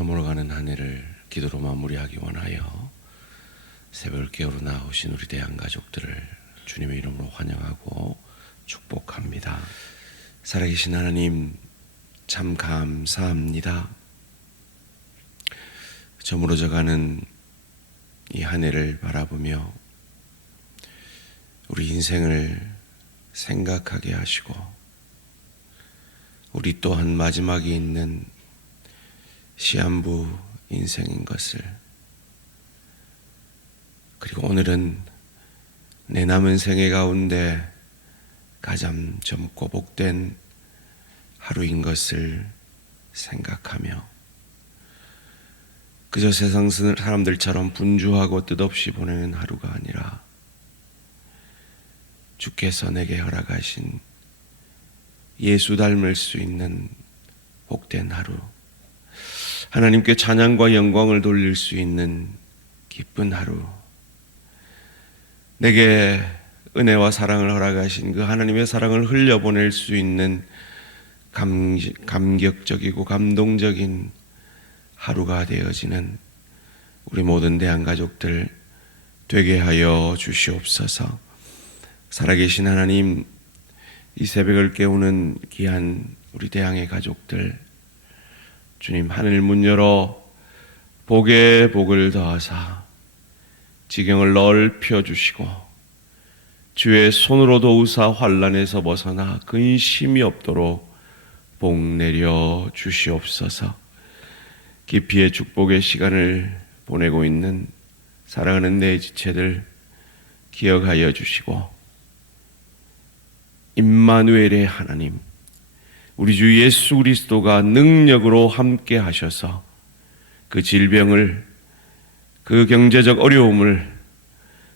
저물어가는 한 해를 기도로 마무리하기 원하여 새벽을 깨우러 나오신 우리 대한 가족들을 주님의 이름으로 환영하고 축복합니다. 살아계신 하나님, 참 감사합니다. 저물어져가는 이 한 해를 바라보며 우리 인생을 생각하게 하시고, 우리 또한 마지막에 있는 시한부 인생인 것을, 그리고 오늘은 내 남은 생애 가운데 가장 젊고 복된 하루인 것을 생각하며, 그저 세상 사람들처럼 분주하고 뜻없이 보내는 하루가 아니라 주께서 내게 허락하신 예수 닮을 수 있는 복된 하루, 하나님께 찬양과 영광을 돌릴 수 있는 기쁜 하루, 내게 은혜와 사랑을 허락하신 그 하나님의 사랑을 흘려보낼 수 있는 감격적이고 감동적인 하루가 되어지는 우리 모든 대한가족들 되게 하여 주시옵소서. 살아계신 하나님, 이 새벽을 깨우는 귀한 우리 대항의 가족들, 주님 하늘 문 열어 복에 복을 더하사 지경을 넓혀 주시고, 주의 손으로 도우사 환난에서 벗어나 근심이 없도록 복 내려 주시옵소서. 깊이의 축복의 시간을 보내고 있는 사랑하는 내 지체들 기억하여 주시고, 임마누엘의 하나님, 우리 주 예수 그리스도가 능력으로 함께 하셔서 그 질병을, 그 경제적 어려움을,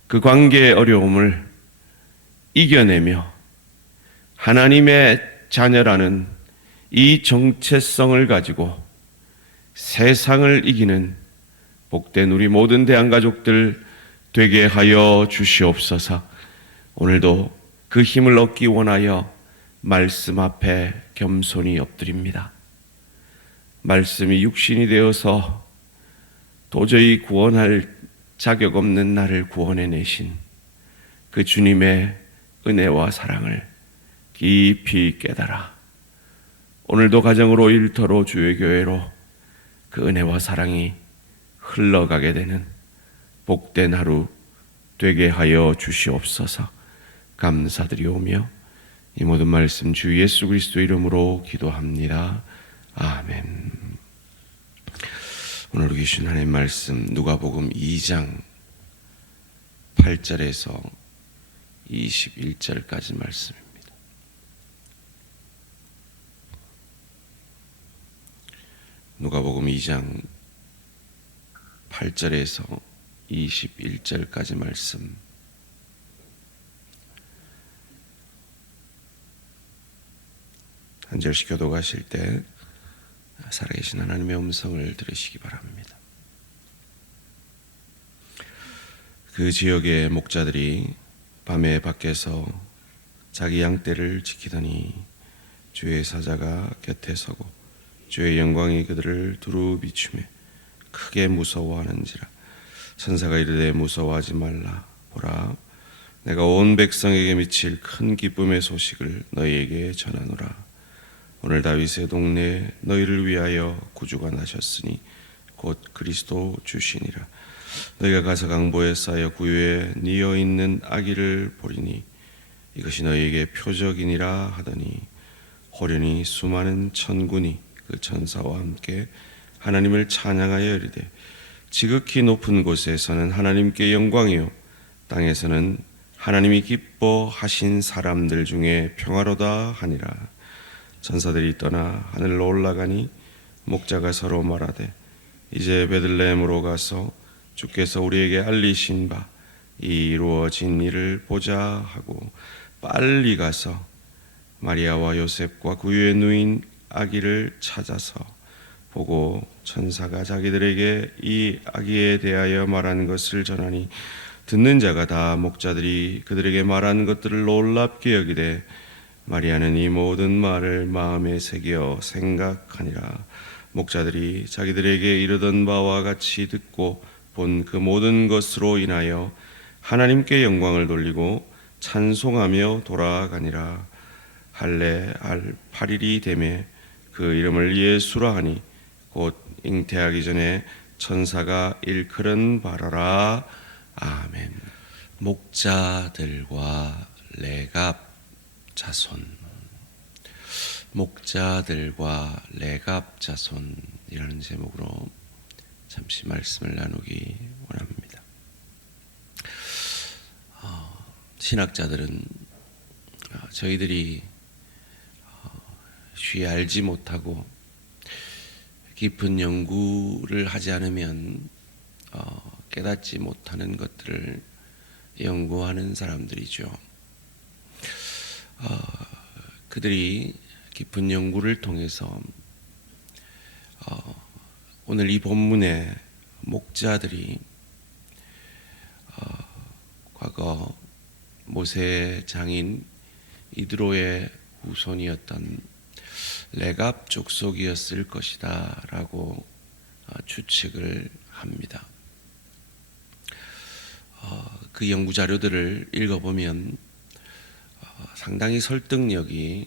그 관계의 어려움을 이겨내며 하나님의 자녀라는 이 정체성을 가지고 세상을 이기는 복된 우리 모든 대한가족들 되게 하여 주시옵소서. 오늘도 그 힘을 얻기 원하여 말씀 앞에 겸손히 엎드립니다. 말씀이 육신이 되어서 도저히 구원할 자격 없는 나를 구원해내신 그 주님의 은혜와 사랑을 깊이 깨달아 오늘도 가정으로, 일터로, 주의 교회로 그 은혜와 사랑이 흘러가게 되는 복된 하루 되게 하여 주시옵소서. 감사드리오며 이 모든 말씀 주 예수 그리스도 이름으로 기도합니다. 아멘. 오늘 우리 주신 하나님의 말씀, 누가복음 2장 8절에서 21절까지 말씀입니다. 누가복음 2장 8절에서 21절까지 말씀, 한 절씩 교독하실 때 살아계신 하나님의 음성을 들으시기 바랍니다. 그 지역의 목자들이 밤에 밖에서 자기 양떼를 지키더니 주의 사자가 곁에 서고 주의 영광이 그들을 두루 비추며 크게 무서워하는지라. 천사가 이르되 무서워하지 말라. 보라, 내가 온 백성에게 미칠 큰 기쁨의 소식을 너희에게 전하노라. 오늘 다윗의 동네에 너희를 위하여 구주가 나셨으니 곧 그리스도 주시니라. 너희가 가서 강보에 쌓여 구유에 뉘어 있는 아기를 보리니 이것이 너희에게 표적이니라 하더니, 호련히 수많은 천군이 그 천사와 함께 하나님을 찬양하여 이르되, 지극히 높은 곳에서는 하나님께 영광이요 땅에서는 하나님이 기뻐하신 사람들 중에 평화로다 하니라. 천사들이 떠나 하늘로 올라가니 목자가 서로 말하되, 이제 베들레헴으로 가서 주께서 우리에게 알리신 바 이 이루어진 일을 보자 하고 빨리 가서 마리아와 요셉과 구유에 누인 아기를 찾아서 보고 천사가 자기들에게 이 아기에 대하여 말한 것을 전하니, 듣는 자가 다 목자들이 그들에게 말한 것들을 놀랍게 여기되 마리아는 이 모든 말을 마음에 새겨 생각하니라. 목자들이 자기들에게 이르던 바와 같이 듣고 본 그 모든 것으로 인하여 하나님께 영광을 돌리고 찬송하며 돌아가니라. 할례 알 8일이 되매 그 이름을 예수라 하니 곧 잉태하기 전에 천사가 일컬은 바라라. 아멘. 목자들과 레갑 자손. 목자들과 레갑 자손이라는 제목으로 잠시 말씀을 나누기 원합니다. 신학자들은 저희들이 쉬이 알지 못하고 깊은 연구를 하지 않으면 깨닫지 못하는 것들을 연구하는 사람들이죠. 그들이 깊은 연구를 통해서 오늘 이 본문의 목자들이 과거 모세의 장인 이드로의 후손이었던 레갑 족속이었을 것이다 라고 추측을 합니다. 그 연구 자료들을 읽어보면 상당히 설득력이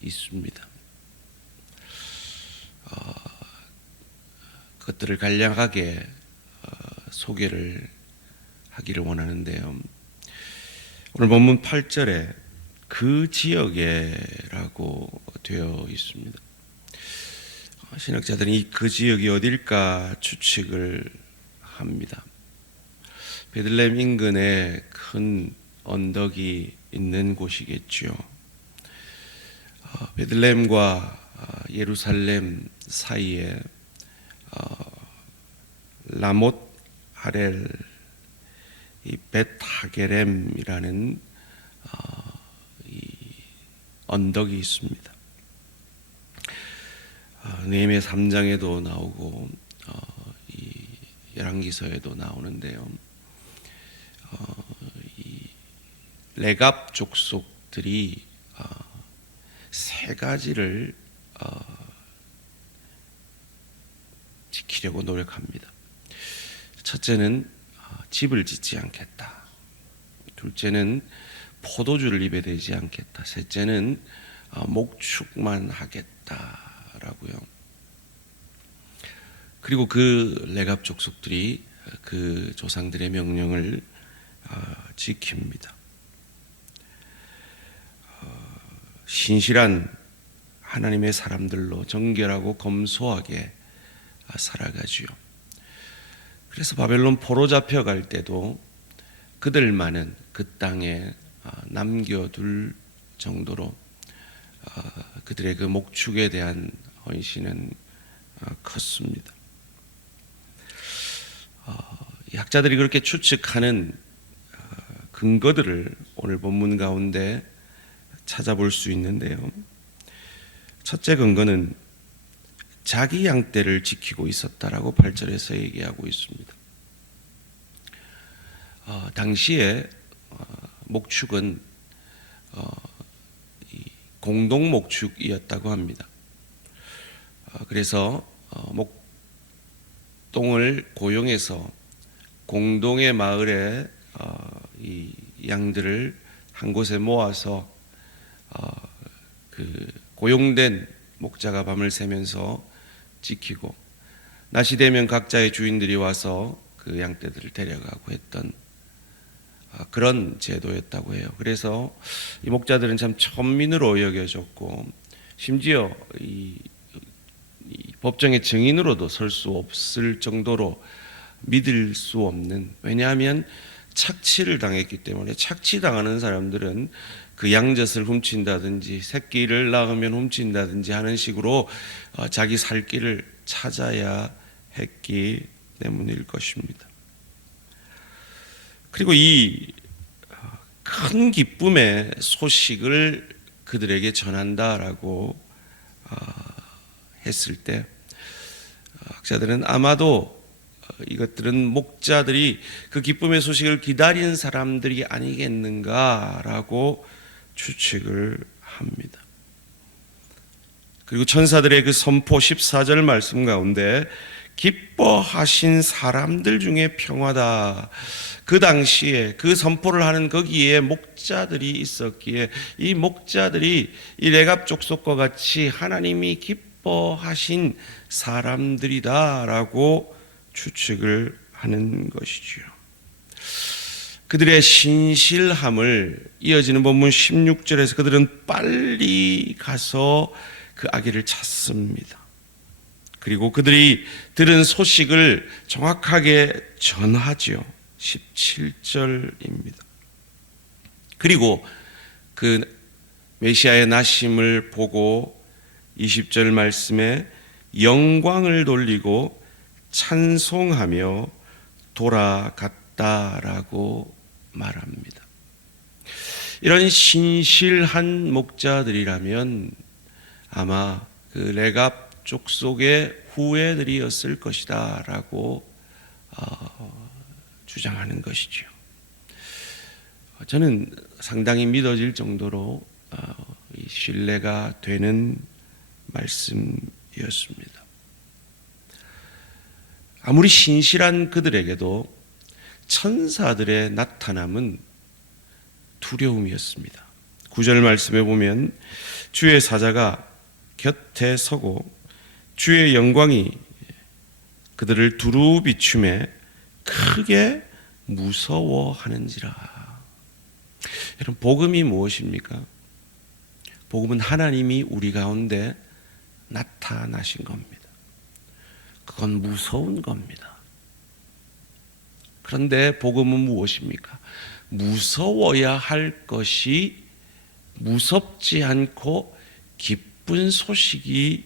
있습니다. 그것들을 간략하게 소개를 하기를 원하는데요. 오늘 본문 8절에 그 지역에라고 되어 있습니다. 신학자들은 이 그 지역이 어딜까 추측을 합니다. 베들레헴 인근에 큰 언덕이 있는 곳이겠죠. 베들레헴과 예루살렘 사이에 라못 하렐 이 벳하게렘이라는 이 언덕이 있습니다. 느헤미야 3장에도 나오고 이 열왕기서에도 나오는데요. 이 레갑 족속들이 세 가지를 지키려고 노력합니다. 첫째는 집을 짓지 않겠다. 둘째는 포도주를 입에 대지 않겠다. 셋째는 목축만 하겠다라고요. 그리고 그 레갑 족속들이 그 조상들의 명령을 지킵니다. 신실한 하나님의 사람들로 정결하고 검소하게 살아가지요. 그래서 바벨론 포로 잡혀갈 때도 그들만은 그 땅에 남겨둘 정도로 그들의 그 목축에 대한 헌신은 컸습니다. 학자들이 그렇게 추측하는 근거들을 오늘 본문 가운데 찾아볼 수 있는데요. 첫째 근거는 자기 양떼를 지키고 있었다라고 8절에서 얘기하고 있습니다. 당시에 목축은 공동 목축이었다고 합니다. 그래서 목동을 고용해서 공동의 마을에 이 양들을 한 곳에 모아서 그 고용된 목자가 밤을 새면서 지키고 낮이 되면 각자의 주인들이 와서 그 양떼들을 데려가고 했던 그런 제도였다고 해요. 그래서 이 목자들은 참 천민으로 여겨졌고 심지어 이 법정의 증인으로도 설 수 없을 정도로 믿을 수 없는, 왜냐하면 착취를 당했기 때문에 착취당하는 사람들은 그 양젖을 훔친다든지 새끼를 낳으면 훔친다든지 하는 식으로 자기 살 길을 찾아야 했기 때문일 것입니다. 그리고 이 큰 기쁨의 소식을 그들에게 전한다라고 했을 때 학자들은 아마도 이것들은 목자들이 그 기쁨의 소식을 기다리는 사람들이 아니겠는가라고 추측을 합니다. 그리고 천사들의 그 선포 14절 말씀 가운데 기뻐하신 사람들 중에 평화다. 그 당시에 그 선포를 하는 거기에 목자들이 있었기에 이 목자들이 이 레갑 족속과 같이 하나님이 기뻐하신 사람들이다라고 추측을 하는 것이지요. 그들의 신실함을 이어지는 본문 16절에서 그들은 빨리 가서 그 아기를 찾습니다. 그리고 그들이 들은 소식을 정확하게 전하지요. 17절입니다. 그리고 그 메시아의 나심을 보고 20절 말씀에 영광을 돌리고 찬송하며 돌아갔다라고 말합니다. 이런 신실한 목자들이라면 아마 그 레갑 족속의 후예들이었을 것이다 라고 주장하는 것이죠. 저는 상당히 믿어질 정도로 신뢰가 되는 말씀이었습니다. 아무리 신실한 그들에게도 천사들의 나타남은 두려움이었습니다. 9절 말씀에 보면 주의 사자가 곁에 서고 주의 영광이 그들을 두루 비추매 크게 무서워하는지라. 여러분, 복음이 무엇입니까? 복음은 하나님이 우리 가운데 나타나신 겁니다. 그건 무서운 겁니다. 그런데 복음은 무엇입니까? 무서워야 할 것이 무섭지 않고 기쁜 소식이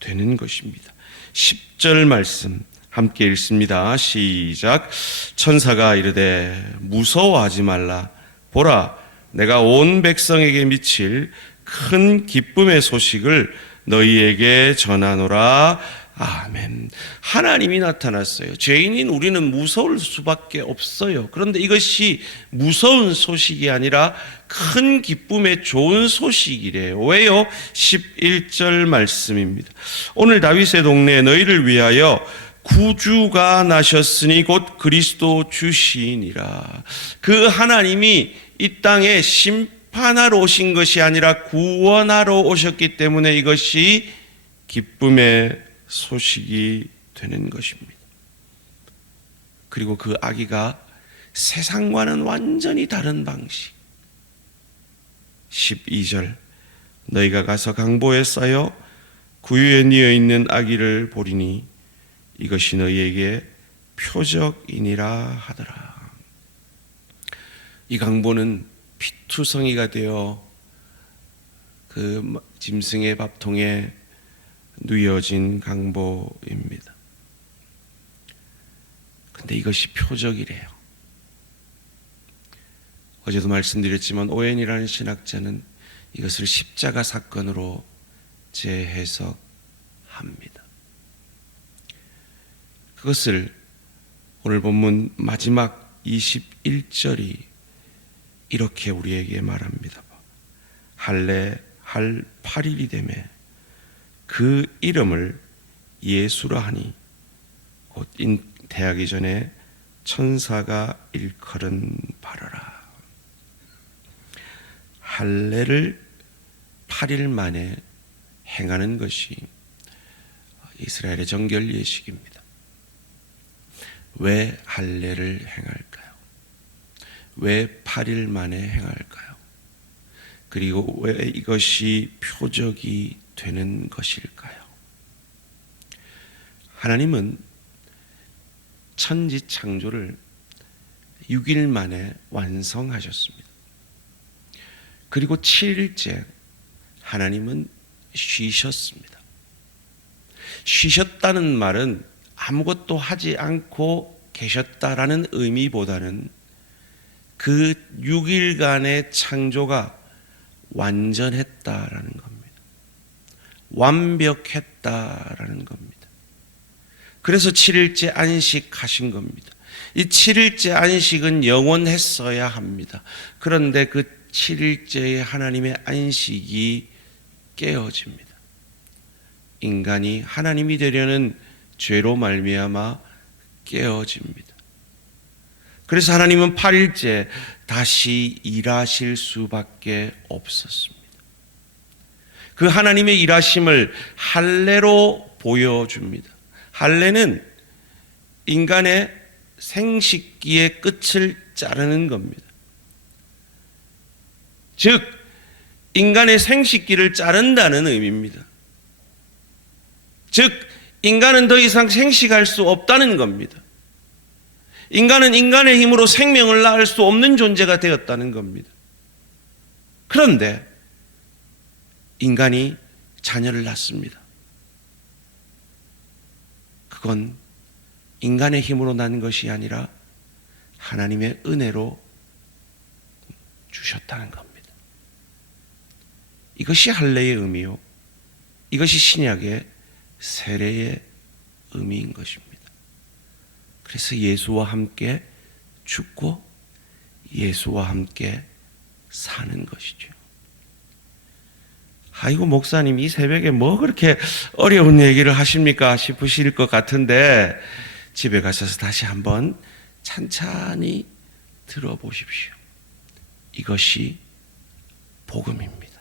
되는 것입니다. 10절 말씀 함께 읽습니다. 시작. 천사가 이르되 무서워하지 말라. 보라, 내가 온 백성에게 미칠 큰 기쁨의 소식을 너희에게 전하노라. 아멘. 하나님이 나타났어요. 죄인인 우리는 무서울 수밖에 없어요. 그런데 이것이 무서운 소식이 아니라 큰 기쁨의 좋은 소식이래요. 왜요? 11절 말씀입니다. 오늘 다윗의 동네에 너희를 위하여 구주가 나셨으니 곧 그리스도 주시니라. 그 하나님이 이 땅에 심판하러 오신 것이 아니라 구원하러 오셨기 때문에 이것이 기쁨의 소식이 되는 것입니다. 그리고 그 아기가 세상과는 완전히 다른 방식. 12절 너희가 가서 강보에 쌓여 구유에 뉘어 있는 아기를 보리니 이것이 너희에게 표적이니라 하더라. 이 강보는 피투성이가 되어 그 짐승의 밥통에 누여진 강보입니다. 근데 이것이 표적이래요. 어제도 말씀드렸지만 오웬이라는 신학자는 이것을 십자가 사건으로 재해석합니다. 그것을 오늘 본문 마지막 21절이 이렇게 우리에게 말합니다. 할례 할 8일이 되매 그 이름을 예수라 하니 곧 잉태하기 전에 천사가 일컬은 바라라. 할례를 8일 만에 행하는 것이 이스라엘의 정결 예식입니다. 왜 할례를 행할까요? 왜 8일 만에 행할까요? 그리고 왜 이것이 표적이 되는 것일까요? 하나님은 천지 창조를 6일 만에 완성하셨습니다. 그리고 7일째 하나님은 쉬셨습니다. 쉬셨다는 말은 아무것도 하지 않고 계셨다라는 의미보다는 그 6일간의 창조가 완전했다라는 겁니다. 완벽했다라는 겁니다. 그래서 7일째 안식하신 겁니다. 이 7일째 안식은 영원했어야 합니다. 그런데 그 7일째의 하나님의 안식이 깨어집니다. 인간이 하나님이 되려는 죄로 말미암아 깨어집니다. 그래서 하나님은 8일째 다시 일하실 수밖에 없었습니다. 그 하나님의 일하심을 할례로 보여줍니다. 할례는 인간의 생식기의 끝을 자르는 겁니다. 즉 인간의 생식기를 자른다는 의미입니다. 즉 인간은 더 이상 생식할 수 없다는 겁니다. 인간은 인간의 힘으로 생명을 낳을 수 없는 존재가 되었다는 겁니다. 그런데 인간이 자녀를 낳습니다. 그건 인간의 힘으로 난 것이 아니라 하나님의 은혜로 주셨다는 겁니다. 이것이 할례의 의미요, 이것이 신약의 세례의 의미인 것입니다. 그래서 예수와 함께 죽고 예수와 함께 사는 것이죠. 아이고 목사님 이 새벽에 뭐 그렇게 어려운 얘기를 하십니까 싶으실 것 같은데 집에 가셔서 다시 한번 찬찬히 들어보십시오. 이것이 복음입니다.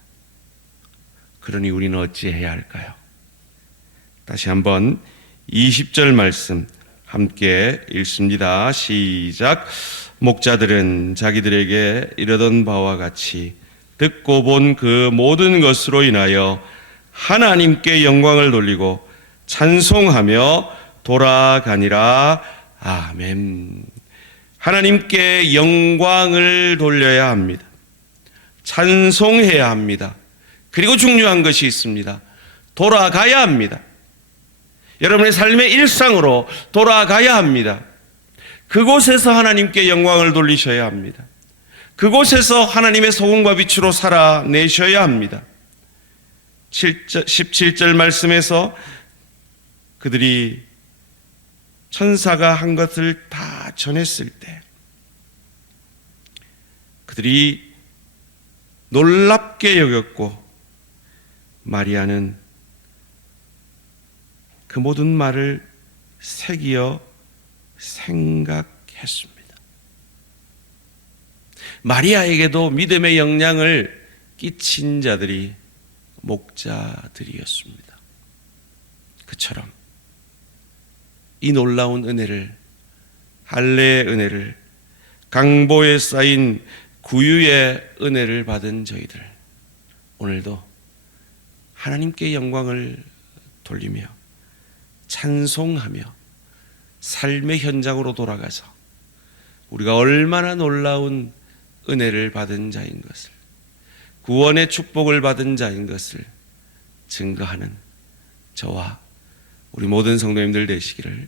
그러니 우리는 어찌해야 할까요? 다시 한번 20절 말씀 함께 읽습니다. 시작. 목자들은 자기들에게 이르던 바와 같이 듣고 본 그 모든 것으로 인하여 하나님께 영광을 돌리고 찬송하며 돌아가니라. 아멘. 하나님께 영광을 돌려야 합니다. 찬송해야 합니다. 그리고 중요한 것이 있습니다. 돌아가야 합니다. 여러분의 삶의 일상으로 돌아가야 합니다. 그곳에서 하나님께 영광을 돌리셔야 합니다. 그곳에서 하나님의 소금과 빛으로 살아내셔야 합니다. 17절 말씀에서 그들이 천사가 한 것을 다 전했을 때 그들이 놀랍게 여겼고 마리아는 그 모든 말을 새기어 생각했습니다. 마리아에게도 믿음의 영향을 끼친 자들이 목자들이었습니다. 그처럼 이 놀라운 은혜를, 할례의 은혜를, 강보에 쌓인 구유의 은혜를 받은 저희들, 오늘도 하나님께 영광을 돌리며 찬송하며 삶의 현장으로 돌아가서 우리가 얼마나 놀라운 은혜를 받은 자인 것을, 구원의 축복을 받은 자인 것을 증거하는 저와 우리 모든 성도님들 되시기를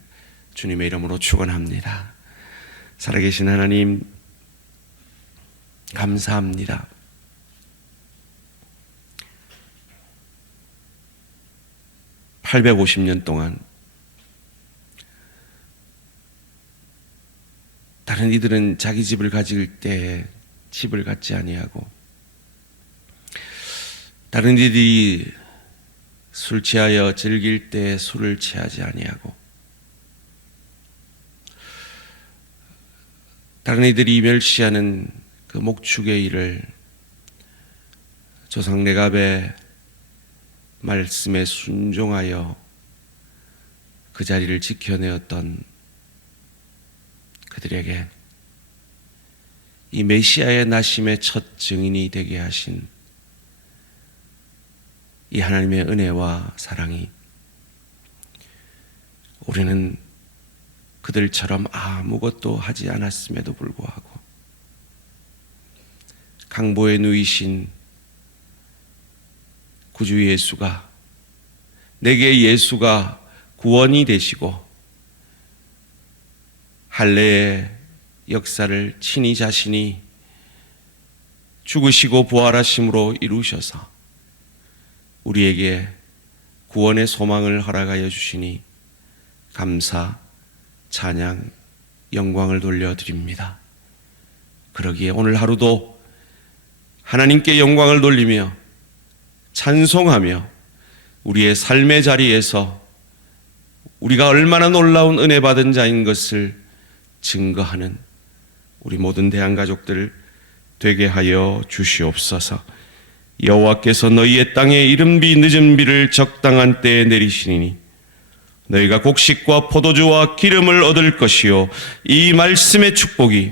주님의 이름으로 축원합니다. 살아계신 하나님 감사합니다. (850년) 동안 다른 이들은 자기 집을 가질 때 집을 갖지 아니하고, 다른 이들이 술 취하여 즐길 때 술을 취하지 아니하고, 다른 이들이 멸시하는 그 목축의 일을 조상 레갑의 말씀에 순종하여 그 자리를 지켜내었던 그들에게 이 메시아의 나심의 첫 증인이 되게 하신 이 하나님의 은혜와 사랑이, 우리는 그들처럼 아무것도 하지 않았음에도 불구하고 강보에 누이신 구주 예수가, 내게 예수가 구원이 되시고 할례의 역사를 친히 자신이 죽으시고 부활하심으로 이루셔서 우리에게 구원의 소망을 허락하여 주시니 감사, 찬양, 영광을 돌려드립니다. 그러기에 오늘 하루도 하나님께 영광을 돌리며 찬송하며 우리의 삶의 자리에서 우리가 얼마나 놀라운 은혜 받은 자인 것을 증거하는 우리 모든 대한가족들 되게 하여 주시옵소서. 여호와께서 너희의 땅에 이른 비 늦은 비를 적당한 때에 내리시니 너희가 곡식과 포도주와 기름을 얻을 것이요, 이 말씀의 축복이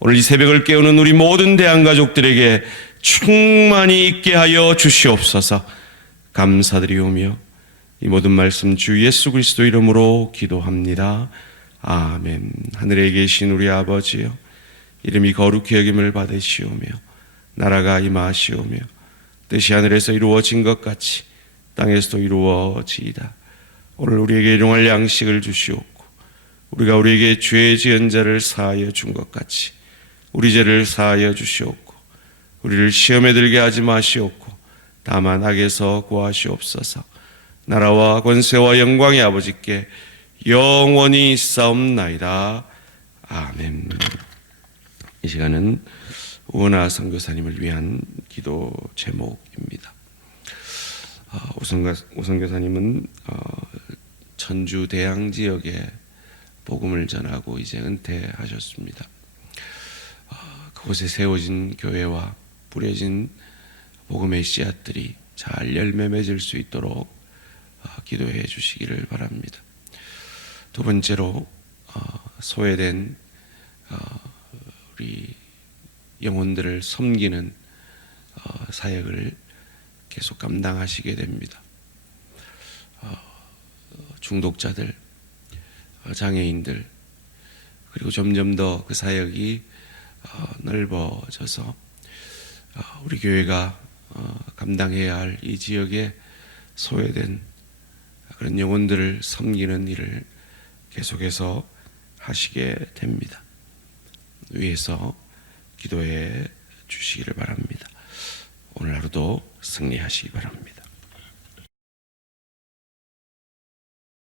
오늘 이 새벽을 깨우는 우리 모든 대한가족들에게 충만히 있게 하여 주시옵소서. 감사드리오며 이 모든 말씀 주 예수 그리스도 이름으로 기도합니다. 아멘. 하늘에 계신 우리 아버지여, 이름이 거룩히 여김을 받으시오며 나라가 임하시오며 뜻이 하늘에서 이루어진 것 같이 땅에서도 이루어지이다. 오늘 우리에게 일용할 양식을 주시옵고 우리가 우리에게 죄 지은 자를 사하여 준 것 같이 우리 죄를 사하여 주시옵고 우리를 시험에 들게 하지 마시옵고 다만 악에서 구하시옵소서. 나라와 권세와 영광의 아버지께 영원히 있사옵나이다. 아멘. 이 시간은 우원아 선교사님을 위한 기도 제목입니다. 우선 교사님은 천주 대양 지역에 복음을 전하고 이제 은퇴하셨습니다. 그곳에 세워진 교회와 뿌려진 복음의 씨앗들이 잘 열매 맺을 수 있도록 기도해 주시기를 바랍니다. 두 번째로 소외된 우리 영혼들을 섬기는 사역을 계속 감당하시게 됩니다. 중독자들, 장애인들, 그리고 점점 더 그 사역이 넓어져서 우리 교회가 감당해야 할 이 지역에 소외된 그런 영혼들을 섬기는 일을 계속해서 하시게 됩니다. 위에서 기도해 주시기를 바랍니다. 오늘 하루도 승리하시기 바랍니다.